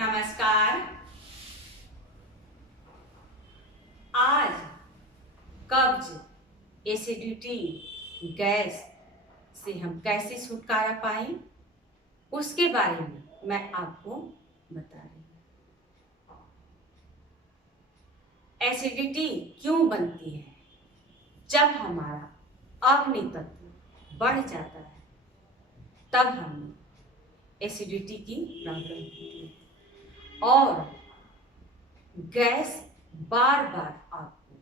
नमस्कार। आज कब्ज, एसिडिटी, गैस से हम कैसे छुटकारा पाएं, उसके बारे में मैं आपको बता रही हूँ। एसिडिटी क्यों बनती है? जब हमारा अग्नि तत्व बढ़ जाता है तब हमें एसिडिटी की प्रॉब्लम होती है और गैस बार बार आपको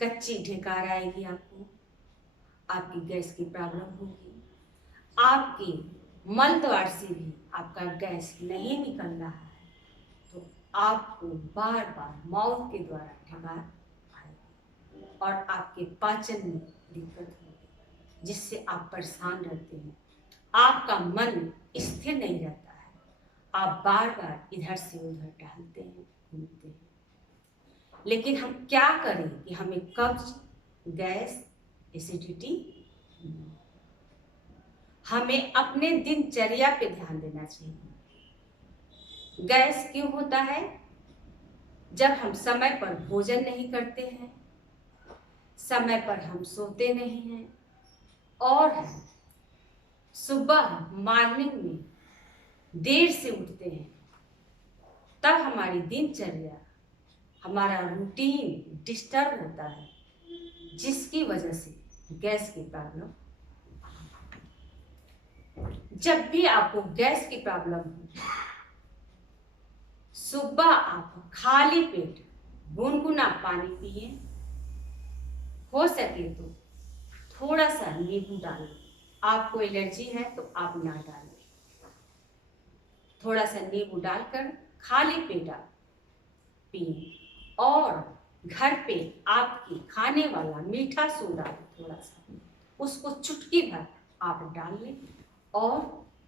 कच्ची ढेकार आएगी, आपकी गैस की प्रॉब्लम होगी, आपके मल द्वार से भी आपका गैस नहीं निकल रहा है तो आपको बार बार माउथ के द्वारा ढेकार आएगी और आपके पाचन में दिक्कत होगी, जिससे आप परेशान रहते हैं। आपका मन स्थिर नहीं रहता है, आप बार बार इधर से उधर टहलते हैं, घूमते हैं। लेकिन हम क्या करें कि हमें कब्ज, गैस, एसिडिटी, हमें अपने दिनचर्या पे ध्यान देना चाहिए। गैस क्यों होता है? जब हम समय पर भोजन नहीं करते हैं, समय पर हम सोते नहीं हैं और सुबह मॉर्निंग में देर से उठते हैं, तब हमारी दिनचर्या, हमारा रूटीन डिस्टर्ब होता है, जिसकी वजह से गैस की प्रॉब्लम। जब भी आपको गैस की प्रॉब्लम हो, सुबह आप खाली पेट गुनगुना पानी पिए, हो सके तो थोड़ा सा नींबू डालें। आपको एलर्जी है तो आप ना डालें, थोड़ा सा नींबू डालकर खाली पेट आप पिए। और घर पे आपकी खाने वाला मीठा सोडा थोड़ा सा, उसको चुटकी भर आप डाल लें और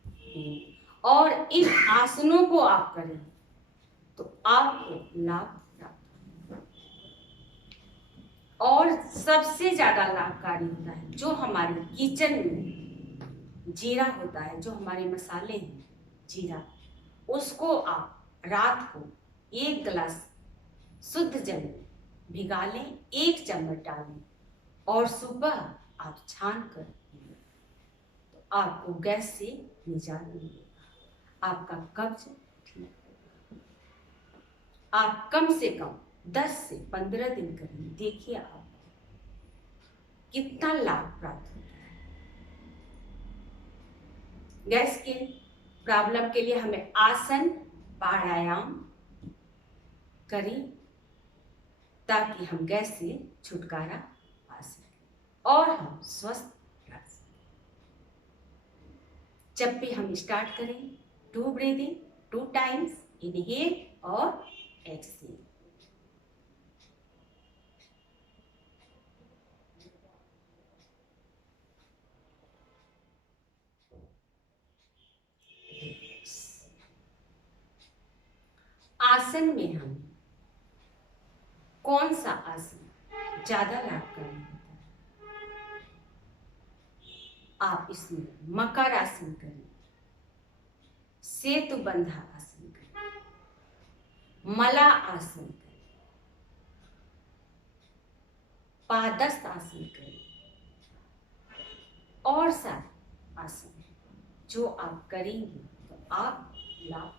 पिए। और इन आसनों को आप करें तो आपको लाभ प्राप्त होगा। और सबसे ज्यादा लाभकारी होता है जो हमारे किचन में जीरा होता है, जो हमारे मसाले हैं जीरा, उसको आप रात को 1 गिलास शुद्ध जल में भिगा लें, 1 चम्मच डालें और सुबह आप छान कर पिए तो आपको गैस से निजात मिलेगा, आपका कब्ज ठीक होगा। आप कम से कम 10 से 15 दिन करें, देखिए आप कितना लाभ प्राप्त होता है। गैस के प्रॉब्लम के लिए हमें आसन, प्राणायाम करें ताकि हम गैस से छुटकारा पा सकें और हम स्वस्थ रह सकें। जब भी हम स्टार्ट करें, 2 ब्रीदिंग, 2 टाइम्स इनहेल और एक्सहेल। आसन में हम कौन सा आसन ज्यादा लाभकारी होता है? आप इसमें मकर आसन करें, सेतुबंधा आसन करें, मला आसन करें, पादस्थ आसन करें और सारे आसन जो आप करेंगे तो आप लाभ।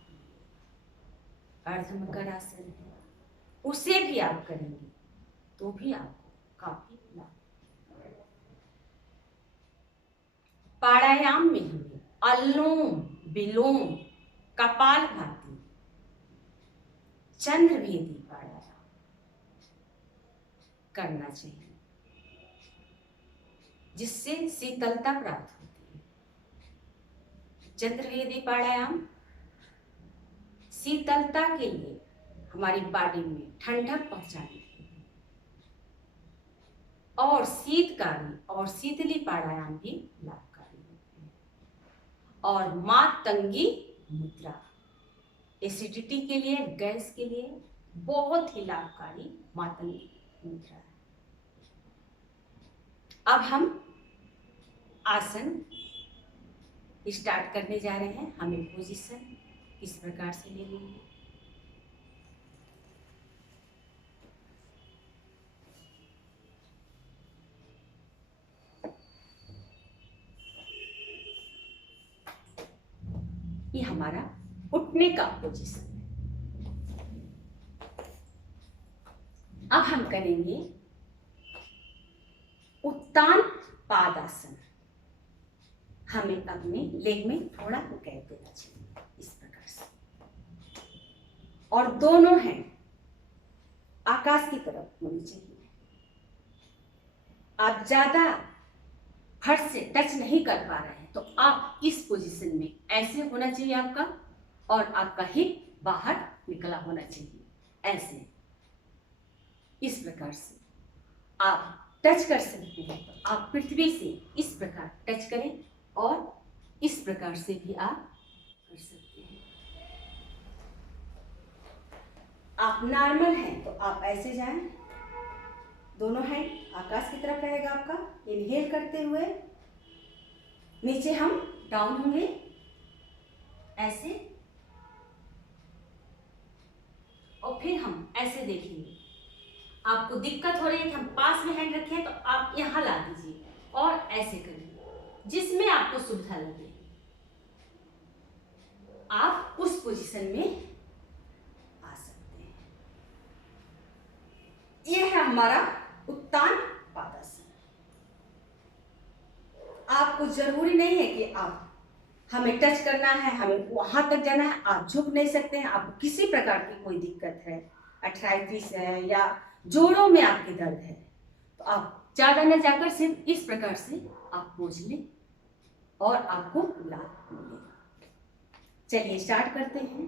अर्ध मकर आसन है, उसे भी आप करेंगे तो भी आपको काफी लाभ। प्राणायाम में हमें अनुलोम विलोम, कपालभाति, चंद्रभेदी प्राणायाम करना चाहिए, जिससे शीतलता प्राप्त होती है। चंद्रभेदी प्राणायाम शीतलता के लिए, हमारी बॉडी में ठंडक पहुंचाने के लिए, और शीतकारी और शीतली प्राणायाम भी लाभकारी होते हैं। और मातंगी मुद्रा एसिडिटी के लिए, गैस के लिए बहुत ही लाभकारी मातंगी मुद्रा है। अब हम आसन स्टार्ट करने जा रहे हैं। हमें पोजीशन इस प्रकार से लेनी है। ये हमारा उठने का पोजीशन है। अब हम करेंगे उत्तान पादासन। हमें अपने लेग में थोड़ा गैप देना चाहिए इस प्रकार से, और दोनों हैंड आकाश की तरफ होनी चाहिए। आप ज्यादा फट से टच नहीं कर पा रहे हैं तो आप इस पोजीशन में ऐसे होना चाहिए आपका, और आपका हिप बाहर निकला होना चाहिए ऐसे। इस प्रकार से आप टच कर सकते हैं तो आप पृथ्वी से इस प्रकार टच करें, और इस प्रकार से भी आप कर सकते हैं। आप नॉर्मल हैं तो आप ऐसे जाएं, दोनों हैंड आकाश की तरफ रहेगा आपका। इनहेल करते हुए नीचे हम डाउन होंगे ऐसे, और फिर हम ऐसे देखेंगे। आपको दिक्कत हो रही है कि हम पास में हैंड रखें तो आप यहां ला दीजिए और ऐसे करिए, जिसमें आपको सुविधा लगे आप उस पोजीशन में आ सकते हैं। यह है हमारा उत्तान पादासन। आपको जरूरी नहीं है कि आप हमें टच करना है, हमें वहां तक जाना है, आप झुक नहीं सकते हैं। आपको किसी प्रकार की कोई दिक्कत है, अर्थराइटिस है या जोड़ों में आपके दर्द है, तो आप ज्यादा न जाकर सिर्फ इस प्रकार से आप पोंछ लें और आपको लाभ मिलेगा। चलिए स्टार्ट करते हैं।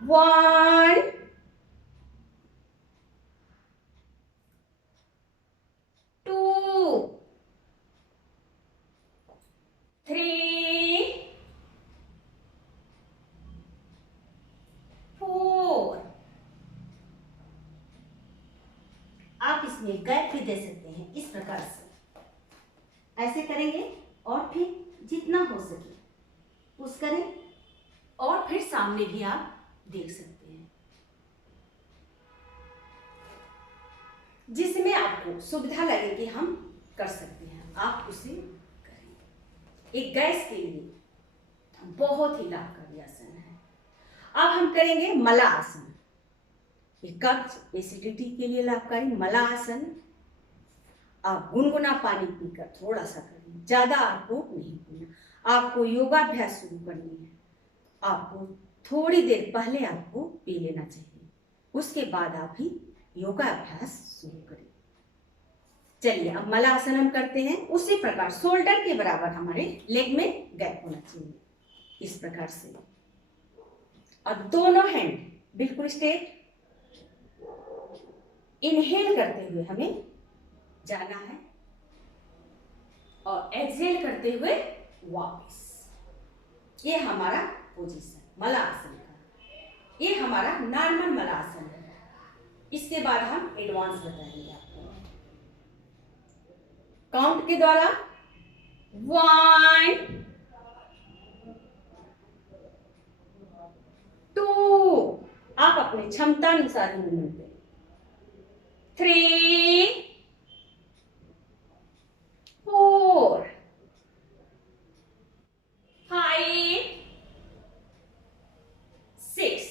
1 2 3 4। आप इसमें गैप भी दे सकते हैं इस प्रकार से, ऐसे करेंगे और फिर जितना हो सके पुश करें, और फिर सामने भी आप देख सकते हैं। जिसमें आपको सुविधा लगे कि हम कर सकते हैं आप उसे करें। एक गैस के लिए बहुत ही लाभकारी आसन है। अब हम करेंगे मला आसन। कब्ज एसिडिटी के लिए लाभकारी मला आसन। आप गुनगुना पानी पीकर थोड़ा सा करें, ज्यादा आपको नहीं पीना। आपको योगाभ्यास शुरू करनी है, आपको थोड़ी देर पहले आपको पी लेना चाहिए, उसके बाद आप ही योगाभ्यास शुरू करें। चलिए अब मला आसन हम करते हैं। उसी प्रकार शोल्डर के बराबर हमारे लेग में गैप होना चाहिए इस प्रकार से, और दोनों हैंड बिल्कुल स्ट्रेट। इनहेल करते हुए हमें जाना है और एक्सहेल करते हुए वापस। ये हमारा पोजीशन मला आसन का। ये हमारा नॉर्मल मला आसन है। इसके बाद हम एडवांस बताएंगे आपको काउंट के द्वारा। 1 2, आप अपने क्षमता अनुसार मूवमेंट करें। 3 4 5 6।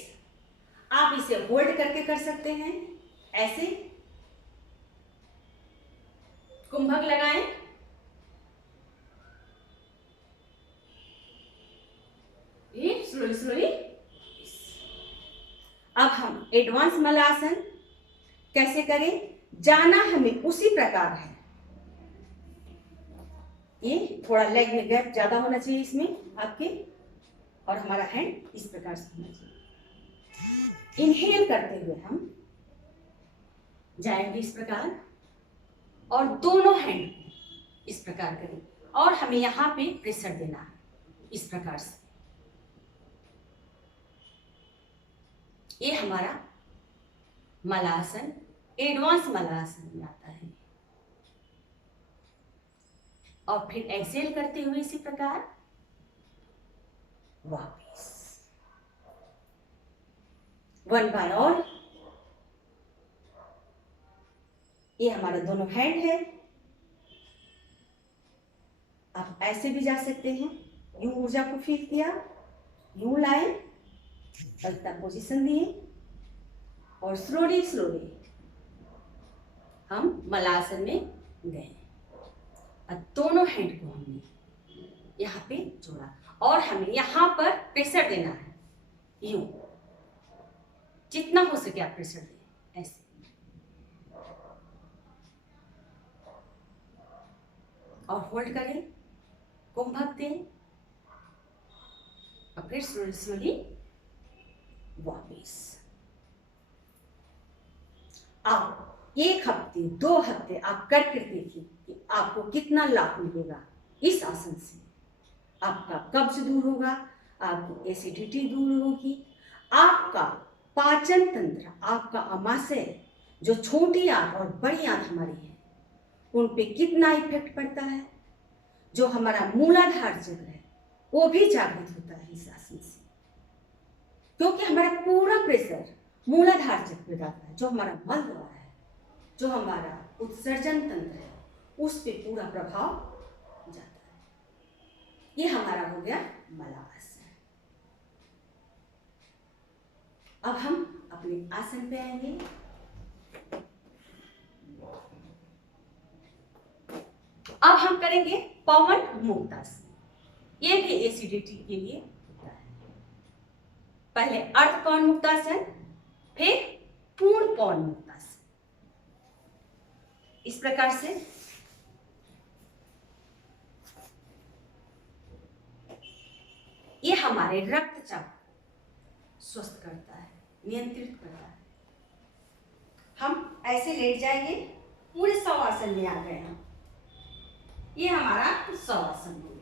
आप इसे होल्ड करके कर सकते हैं ऐसे, कुंभक लगाएं, ये स्लोली स्लोली। अब हम एडवांस मलासन कैसे करें, जाना हमें उसी प्रकार है। ये थोड़ा लेग में गैप ज्यादा होना चाहिए इसमें आपके, और हमारा हैंड इस प्रकार से होना चाहिए। इनहेल करते हुए हम जाएंगे इस प्रकार, और दोनों हैंड इस प्रकार करें, और हमें यहां पे प्रेशर देना है इस प्रकार से। ये हमारा मलासन एडवांस मलासन में आता है। और फिर एक्सेल करते हुए इसी प्रकार वापस। One by all. ये हमारा दोनों हैंड है। आप ऐसे भी जा सकते हैं, यूं ऊर्जा को फील किया, यूं लाए, पलटा पोजीशन दिए और स्लोली स्लोली हम मलासन में गए और दोनों हैंड को हमने यहाँ पे जोड़ा और हमें यहाँ पर प्रेशर देना है। यूं जितना हो सके आप प्रेशर दें, ऐसे और होल्ड करें, कुंभक दें और फिर स्लोली स्लोली वापिस। आप 1 हफ्ते 2 हफ्ते आप करके देखिए कि आपको कितना लाभ मिलेगा इस आसन से। आपका कब्ज दूर होगा, आपकी एसिडिटी दूर होगी, आपका पाचन तंत्र, आपका आमाशय, जो छोटी आंत और बड़ी आंत हमारी है उन पे कितना इफेक्ट पड़ता है, जो हमारा मूलाधार चक्र है वो भी जागृत होता है इस आसन से, क्योंकि हमारा पूरा प्रेशर मूलाधार चक्र पे जाता है। जो हमारा मल द्वार है, जो हमारा उत्सर्जन तंत्र है, उस पे पूरा प्रभाव जाता है। ये हमारा हो गया मलासन। अब हम अपने आसन पे आएंगे। अब हम करेंगे पवन मुक्तासन। ये भी एसिडिटी के लिए होता है। पहले अर्ध पवन मुक्तासन, फिर पूर्ण पवन मुक्तासन। इस प्रकार से ये हमारे रक्तचाप स्वस्थ करता है, नियंत्रित करता है। हम ऐसे लेट जाएंगे, पूरे शवासन में आ गए हम। ये हमारा शवासन हो गया।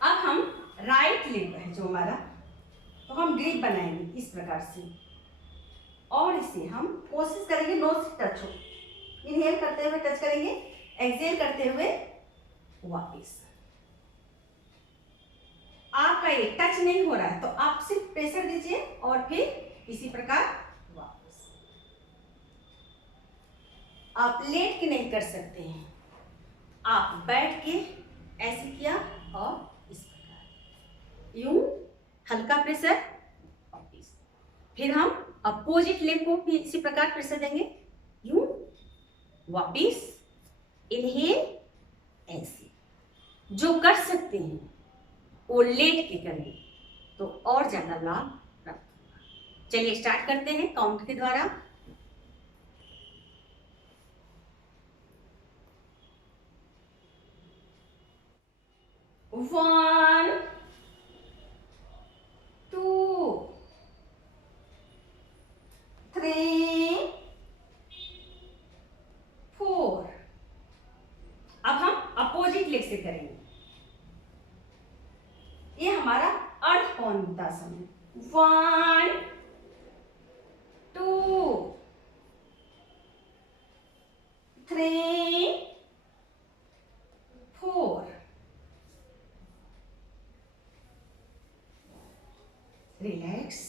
अब हम राइट लेग है जो हमारा, तो हम ग्रिप बनाएंगे इस प्रकार से और इसे हम कोशिश करेंगे नोज से टच हो। इनहेल करते हुए टच करेंगे, एक्सहेल करते हुए वापस। आपका ये टच नहीं हो रहा है तो आप सिर्फ प्रेशर दीजिए और फिर इसी प्रकार वापस। आप लेट के नहीं कर सकते हैं, आप बैठ के ऐसे किया और इस प्रकार यूं हल्का प्रेशर वापस। फिर हम अपोजिट लेग को भी इसी प्रकार प्रेशर देंगे, यूं वापस, इनहेल, ऐसे। जो कर सकते हैं वो लेट के करें तो और ज्यादा लाभ प्राप्त होगा। चलिए स्टार्ट करते हैं काउंट के द्वारा। 1 2 3 4। अब हम अपोजिट लेग से करेंगे। ये हमारा अर्ध पवन मुक्तासन है। 1 2 3 4। रिलैक्स।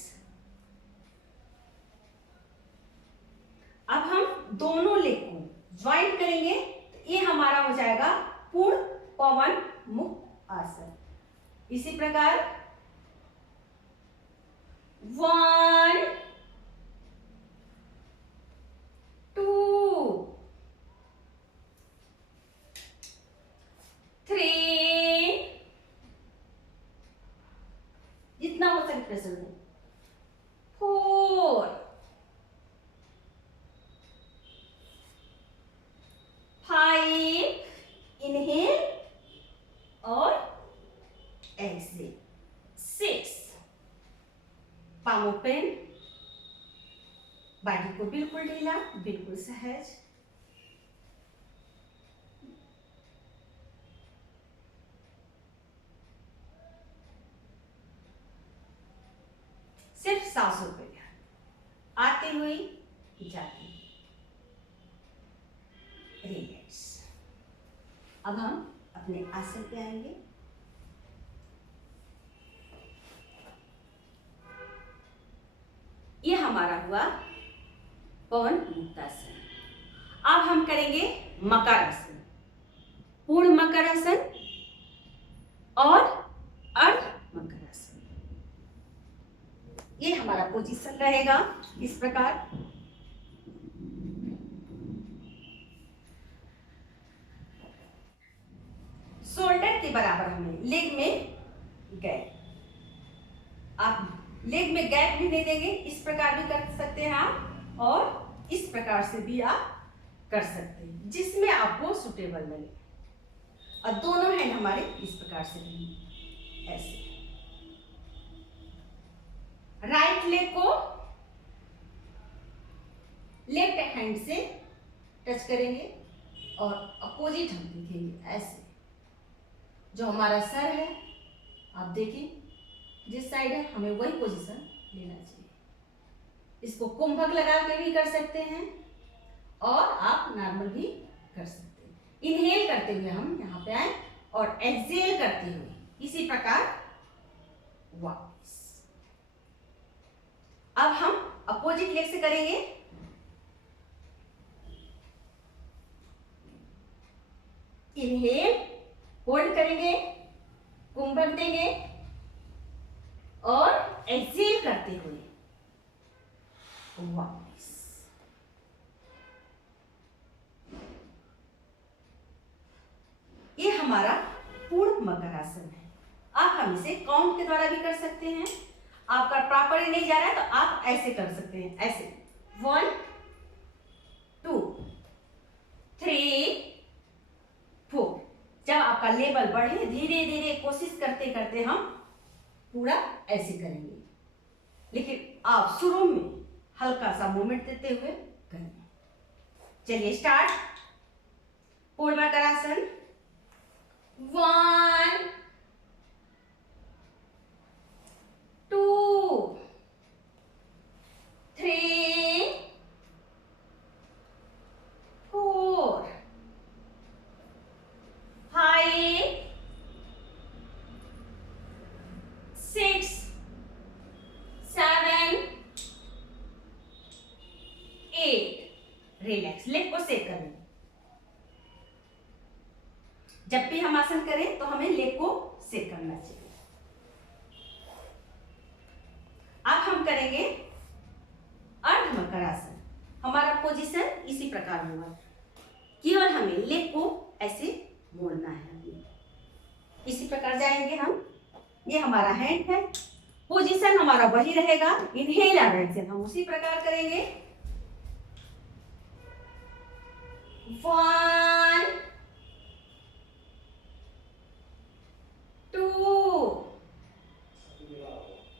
अब हम दोनों लेग को ज्वाइन करेंगे तो ये हमारा हो जाएगा पूर्ण पवन मुक्त आसन। इसी प्रकार 1 2 3, जितना हो सके प्रेशर दो, 4 5, इनहेल और एक्सहेल, 6। पाम ओपन, बॉडी को बिल्कुल ढीला, बिल्कुल सहज। सिर्फ सांसों पे ध्यान, आती हुई जाती हुई। रिलैक्स। अब हम अपने आसन पे आएंगे। हमारा हुआ पवन मुक्तासन। अब हम करेंगे मकरासन, पूर्ण मकरासन और अर्ध मकरासन। ये हमारा पोजीशन रहेगा इस प्रकार। शोल्डर के बराबर हमें लेग में गैप, आप लेग में गैप भी नहीं देंगे, इस प्रकार भी कर सकते हैं आप, और इस प्रकार से भी आप कर सकते हैं, जिसमें आपको सुटेबल लगे। और दोनों हैंड हमारे इस प्रकार से रहेंगे, ऐसे। राइट लेग को लेफ्ट हैंड से टच करेंगे और अपोजिट हम देखेंगे, ऐसे। जो हमारा सर है, आप देखिए जिस साइड है, हमें वही पोजीशन लेना चाहिए। इसको कुंभक लगा के भी कर सकते हैं और आप नॉर्मल भी कर सकते हैं। इनहेल करते हुए हम यहाँ पे आए और एक्सहेल करते हुए इसी प्रकार वापस। अब हम अपोजिट लेग से करेंगे। इनहेल, होल्ड करेंगे, कुंभक देंगे और एक्सहेल करते हुए वापस। ये हमारा पूर्ण मकरासन है। आप हम इसे काउंट के द्वारा भी कर सकते हैं। आपका प्रॉपरली नहीं जा रहा है तो आप ऐसे कर सकते हैं, ऐसे 1 2 3 4। जब आपका लेवल बढ़े, धीरे धीरे कोशिश करते करते हम पूरा ऐसे करेंगे, लेकिन आप शुरू में हल्का सा मूवमेंट देते हुए करेंगे। चलिए स्टार्ट। पूर्ण मकरासन। 1 2 3 4 5 6 7 8। रिलैक्स, लेग को सेक करें। जब भी हम आसन करें तो हमें लेग को सेक करना चाहिए। अब हम करेंगे अर्ध मकरासन। हमारा पोजीशन इसी प्रकार होगा, केवल हमें लेग को ऐसे मोड़ना है। इसी प्रकार जाएंगे हम। ये हमारा हैंड है, पोजीशन हमारा वही रहेगा, इनहेल और एक्सहेल हम उसी प्रकार करेंगे। 1 2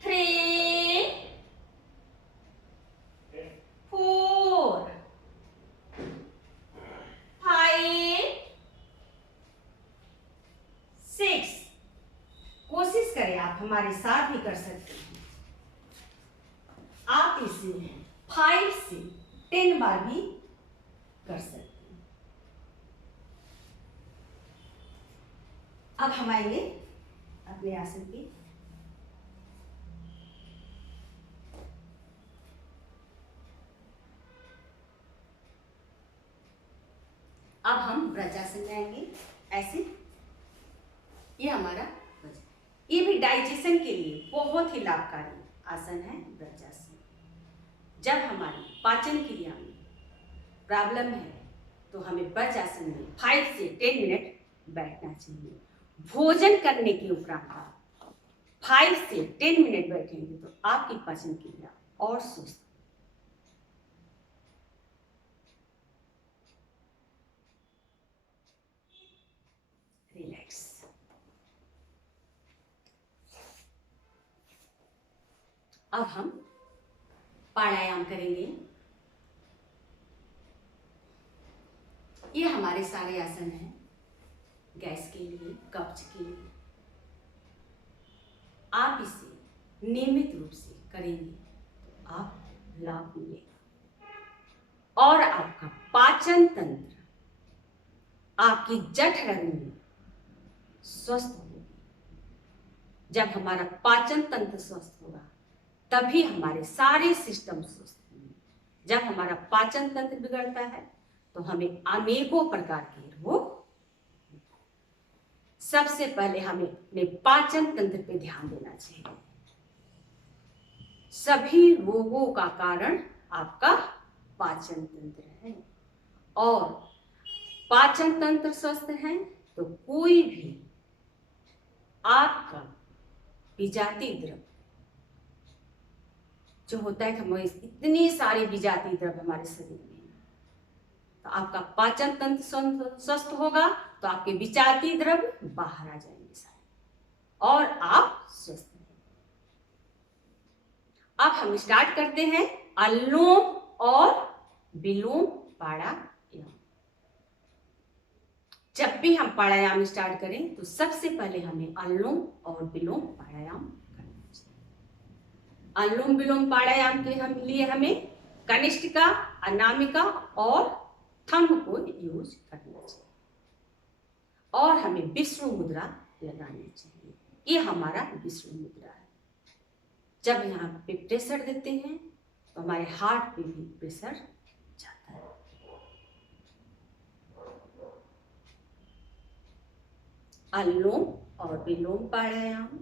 3 4 5 6। कोशिश करें, आप हमारे साथ भी कर सकते हैं। आप इसे 5 से 10 बार भी कर सकते हैं। अब हम आएंगे अपने आसन की। अब हम वज्रासन में आएंगे, ऐसे। ये हमारा वज्र, ये भी डाइजेशन के लिए बहुत ही लाभकारी आसन है वज्रासन। जब हमारी पाचन क्रिया में प्रॉब्लम है तो हमें वज्रासन में 5 से 10 मिनट बैठना चाहिए। भोजन करने के उपरांत आप 5 से 10 मिनट बैठेंगे तो आपकी पाचन क्रिया और सुस्त। रिलैक्स। अब हम प्राणायाम करेंगे। ये हमारे सारे आसन हैं गैस के लिए, कब्ज के लिए। आप इसे नियमित रूप से करेंगे तो आप लाभ मिलेगा और आपका पाचन तंत्र, आपकी जठराग्नि स्वस्थ होगी। जब हमारा पाचन तंत्र स्वस्थ होगा तभी हमारे सारे सिस्टम स्वस्थ होंगे। जब हमारा पाचन तंत्र बिगड़ता है तो हमें अनेकों प्रकार के रोग। सबसे पहले हमें अपने पाचन तंत्र पे ध्यान देना चाहिए। सभी रोगों का कारण आपका पाचन तंत्र है, और पाचन तंत्र स्वस्थ है तो कोई भी आपका विजातीय द्रव जो होता है कि हमें इतनी सारी विजातीय द्रव हमारे शरीर में, तो आपका पाचन तंत्र स्वस्थ होगा तो आपके विजातीय द्रव बाहर आ जाएंगे सारे, और आप स्वस्थ रहेंगे। अब हम स्टार्ट करते हैं अनुलोम और विलोम प्राणायाम। जब भी हम प्राणायाम स्टार्ट करें तो सबसे पहले हमें अनुलोम और विलोम प्राणायाम करना चाहिए। अनुलोम विलोम प्राणायाम के लिए हमें कनिष्ठिका, अनामिका और थंब को यूज करना चाहिए, और हमें विष्णु मुद्रा लगानी चाहिए। ये हमारा विष्णु मुद्रा है। जब यहाँ पे प्रेशर देते हैं तो हमारे हार्ट पे भी प्रेशर जाता है। अनुलोम और विलोम प्राणायाम,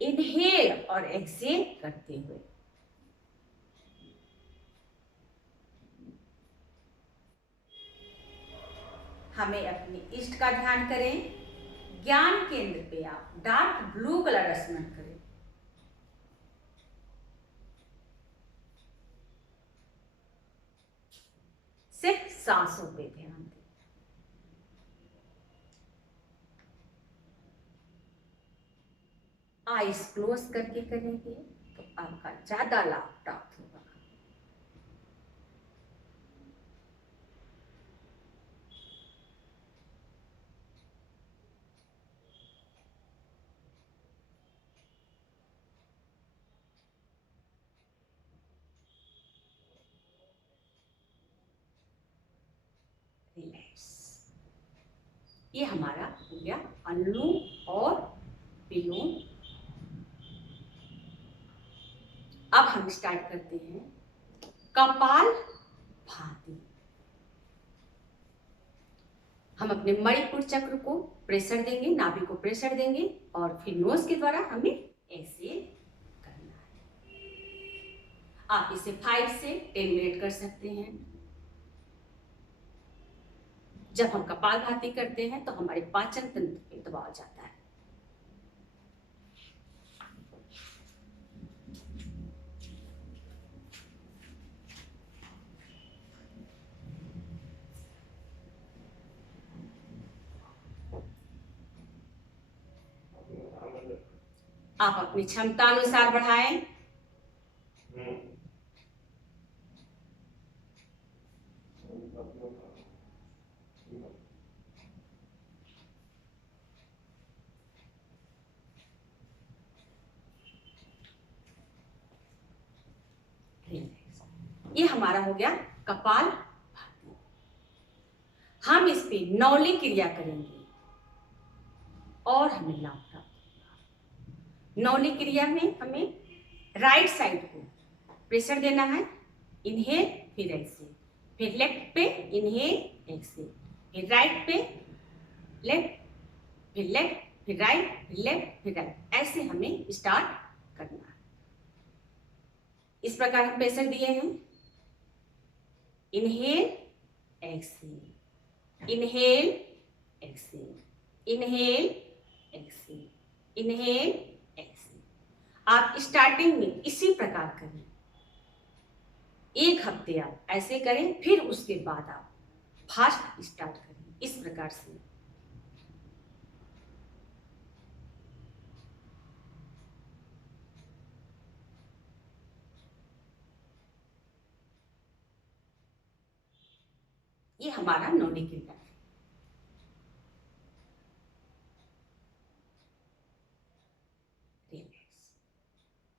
इनहेल और एक्सहेल करते हुए हमें अपने इष्ट का ध्यान करें। ज्ञान केंद्र पे आप डार्क ब्लू कलर स्मरण करें। सिर्फ सांसों पे ध्यान दें। आईज क्लोज करके करेंगे तो आपका ज्यादा लाभ प्राप्त होगा। रिलैक्स। ये हमारा हो गया अनुलोम और विलोम। अब हम स्टार्ट करते हैं कपालभाति। हम अपने मणिपुर चक्र को प्रेशर देंगे, नाभि को प्रेशर देंगे, और फिर नोज के द्वारा हमें ऐसे करना है। आप इसे 5 से 10 मिनट कर सकते हैं। जब हम कपालभाति करते हैं तो हमारे पाचन तंत्र पे दबाव जाता है। आप अपनी क्षमता अनुसार बढ़ाएं। ये हमारा हो गया कपालभाति। हम इस पे नौली क्रिया करेंगे और हमें लाभ प्राप्त होगा। नौली क्रिया में हमें राइट साइड को प्रेशर देना है। इनहेल, फिर एक्सहेल, फिर लेफ्ट पे इनहेल, एक्सहेल, फिर राइट पे लेफ्ट, फिर लेफ्ट, फिर राइट, फिर लेफ्ट, फिर राइट। ऐसे हमें स्टार्ट करना है। इस प्रकार हम प्रेशर दिए हैं। Inhale, exhale, inhale, exhale, inhale, exhale, inhale, exhale. आप स्टार्टिंग में इसी प्रकार करें। 1 हफ्ते आप ऐसे करें, फिर उसके बाद आप फास्ट स्टार्ट करें इस प्रकार से। ये हमारा नौली क्रिया है।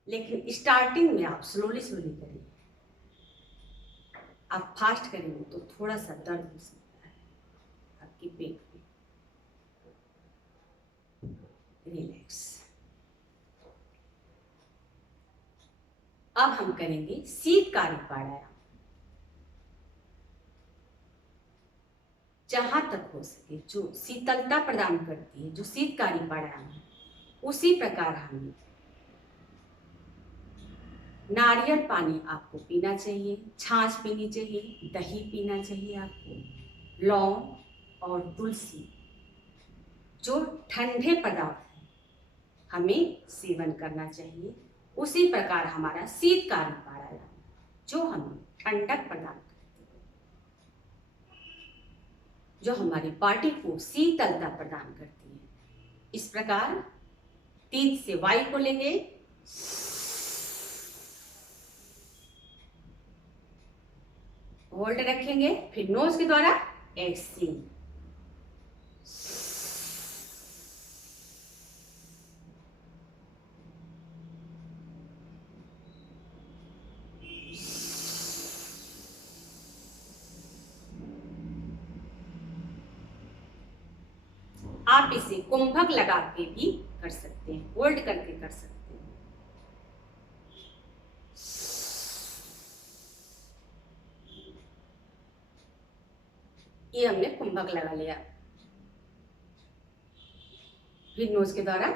लेकिन स्टार्टिंग में आप स्लोली स्लोली करिए। आप फास्ट करेंगे तो थोड़ा सा दर्द हो सकता है आपकी पेट में। रिलैक्स। अब हम करेंगे शीतकारी प्राणायाम। जहां तक हो सके जो शीतलता प्रदान करती है, जो शीतकारी प्राणायाम है, उसी प्रकार हमें नारियल पानी आपको पीना चाहिए, छाछ पीनी चाहिए, दही पीना चाहिए आपको, लौंग और तुलसी जो ठंडे पदार्थ हैं हमें सेवन करना चाहिए। उसी प्रकार हमारा शीतकारी प्राणायाम जो हमें ठंडक प्रदान करती है, जो हमारी बॉडी को शीतलता प्रदान करती है। इस प्रकार 3 से वायु को लेंगे, होल्ड रखेंगे, फिर नोज के द्वारा एक्सहेल। आप इसे कुंभक लगा के भी कर सकते हैं, होल्ड करके कर सकते हैं। ये हमने कुंभक लगा लिया, फिर नोज के द्वारा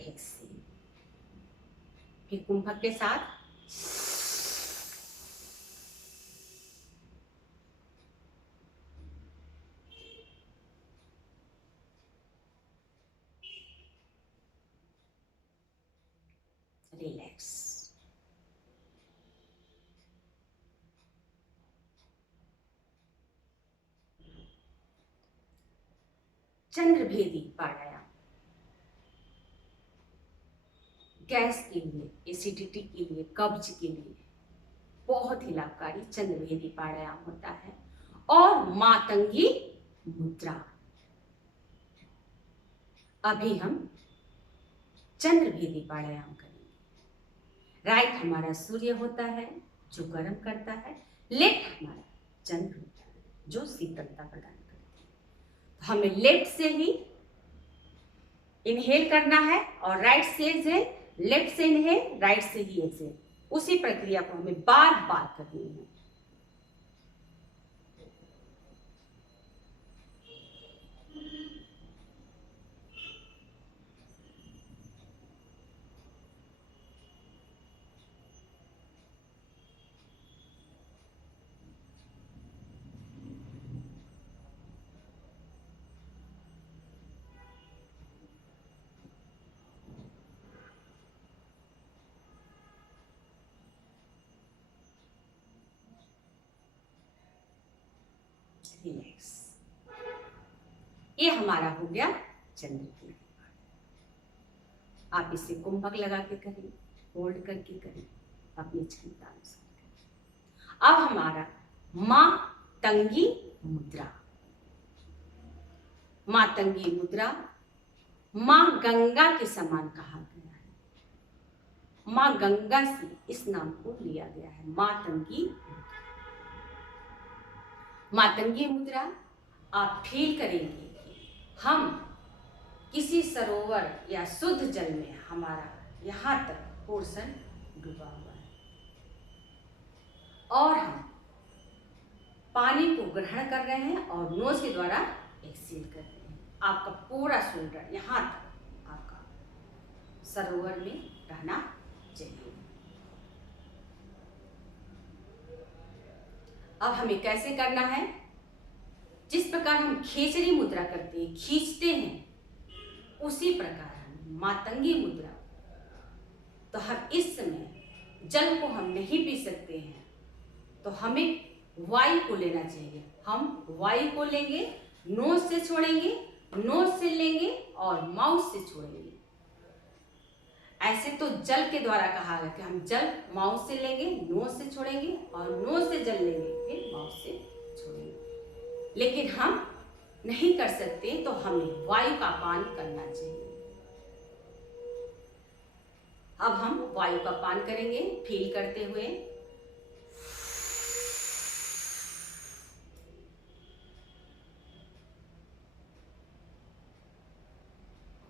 एक्सहेल, फिर कुंभक के साथ रिलैक्स। चंद्रभेदी प्राणायाम गैस के लिए, एसिडिटी के लिए, कब्ज के लिए बहुत ही लाभकारी चंद्रभेदी प्राणायाम होता है। और मातंगी मुद्रा, अभी हम चंद्रभेदी प्राणायाम करेंगे। राइट हमारा सूर्य होता है जो गर्म करता है, लेफ्ट हमारा चंद्र होता है जो शीतलता प्रदान करता है। तो हमें लेफ्ट से ही इनहेल करना है और राइट से एक्सहेल, लेफ्ट से इनहेल, राइट से ही एक्सहेल। उसी प्रक्रिया को हमें बार बार करनी है। रिलैक्स। ये हमारा हो गया चंद्रभेदी। आप इसे कुंभक लगा के करें, होल्ड करके करें, अपनी क्षमता अनुसार करें। अब हमारा मातंगी मुद्रा। मातंगी मुद्रा मां गंगा के समान कहा गया है। मां गंगा से इस नाम को लिया गया है, मातंगी मुद्रा। मातंगी मुद्रा आप फील करेंगे कि हम किसी सरोवर या शुद्ध जल में, हमारा यहाँ तक पोर्शन डूबा हुआ है और हम पानी को ग्रहण कर रहे हैं और नोज के द्वारा एक्सहेल कर रहे हैं। आपका पूरा शोल्डर यहाँ तक आपका सरोवर में रहना चाहिए। अब हमें कैसे करना है? जिस प्रकार हम खेचरी मुद्रा करते हैं, खींचते हैं, उसी प्रकार हम मातंगी मुद्रा। तो हम इस समय जल को हम नहीं पी सकते हैं, तो हमें वायु को लेना चाहिए। हम वायु को लेंगे, नोज से छोड़ेंगे, नोज से लेंगे और माउथ से छोड़ेंगे। ऐसे तो जल के द्वारा कहा है कि हम जल माउथ से लेंगे, नोज से छोड़ेंगे और नोज से जल लेंगे, फिर माउथ से छोड़ेंगे। लेकिन हम नहीं कर सकते, तो हमें वायु का पान करना चाहिए। अब हम वायु का पान करेंगे, फील करते हुए।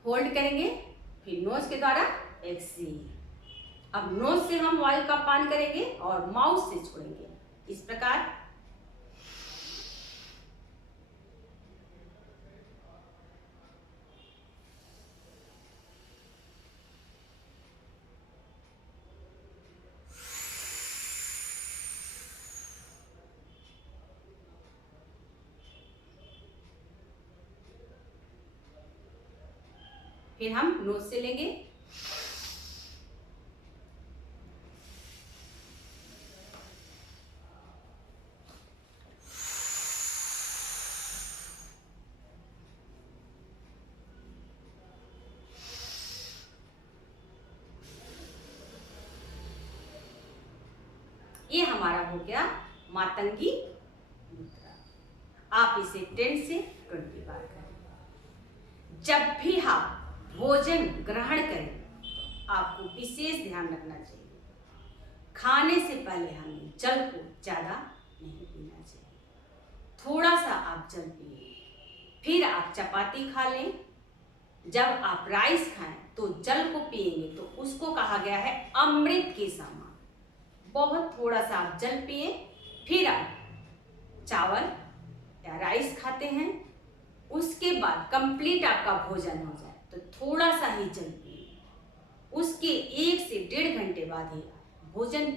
होल्ड करेंगे, फिर नोज के द्वारा एक्सहेल। अब नोज से हम वायु का पान करेंगे और माउथ से छोड़ेंगे, इस प्रकार। फिर हम नोज से लेंगे, ये हमारा हो गया मातंगी मुद्रा। आप इसे 10 से 20 बार करें। जब भी आप भोजन ग्रहण करें तो आपको विशेष ध्यान रखना चाहिए, खाने से पहले हमें जल को ज़्यादा नहीं पीना चाहिए। थोड़ा सा आप जल पिए, फिर आप चपाती खा लें। जब आप राइस खाएं तो जल को पिएंगे तो उसको कहा गया है अमृत के समान। बहुत थोड़ा सा आप जल पिए, फिर आप चावल या राइस खाते हैं, उसके बाद कंप्लीट आपका भोजन हो जाए तो थोड़ा सा ही जल पिए। उसके 1 से 1.5 घंटे बाद ही भोजन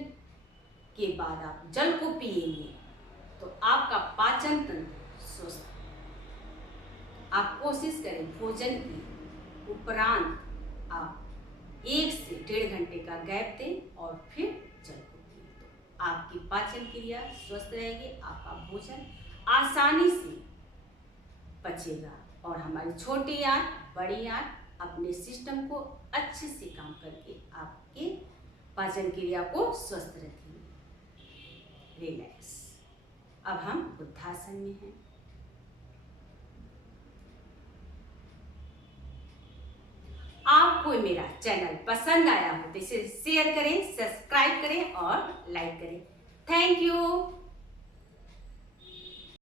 के बाद आप जल को पिएंगे तो आपका पाचन तंत्र स्वस्थ। आप कोशिश करें भोजन के उपरांत आप 1 से 1.5 घंटे का गैप दें और फिर जल को पिए, तो आपकी पाचन क्रिया स्वस्थ रहेगी, आपका भोजन आसानी से पचेगा और हमारी छोटी आंत बड़ी आंत अपने सिस्टम को अच्छे से काम करके आपके पाचन क्रिया को स्वस्थ रखेंगे। रिलैक्स। अब हम बुद्धासन में हैं। आपको मेरा चैनल पसंद आया हो तो इसे शेयर करें, सब्सक्राइब करें और लाइक करें। Thank you.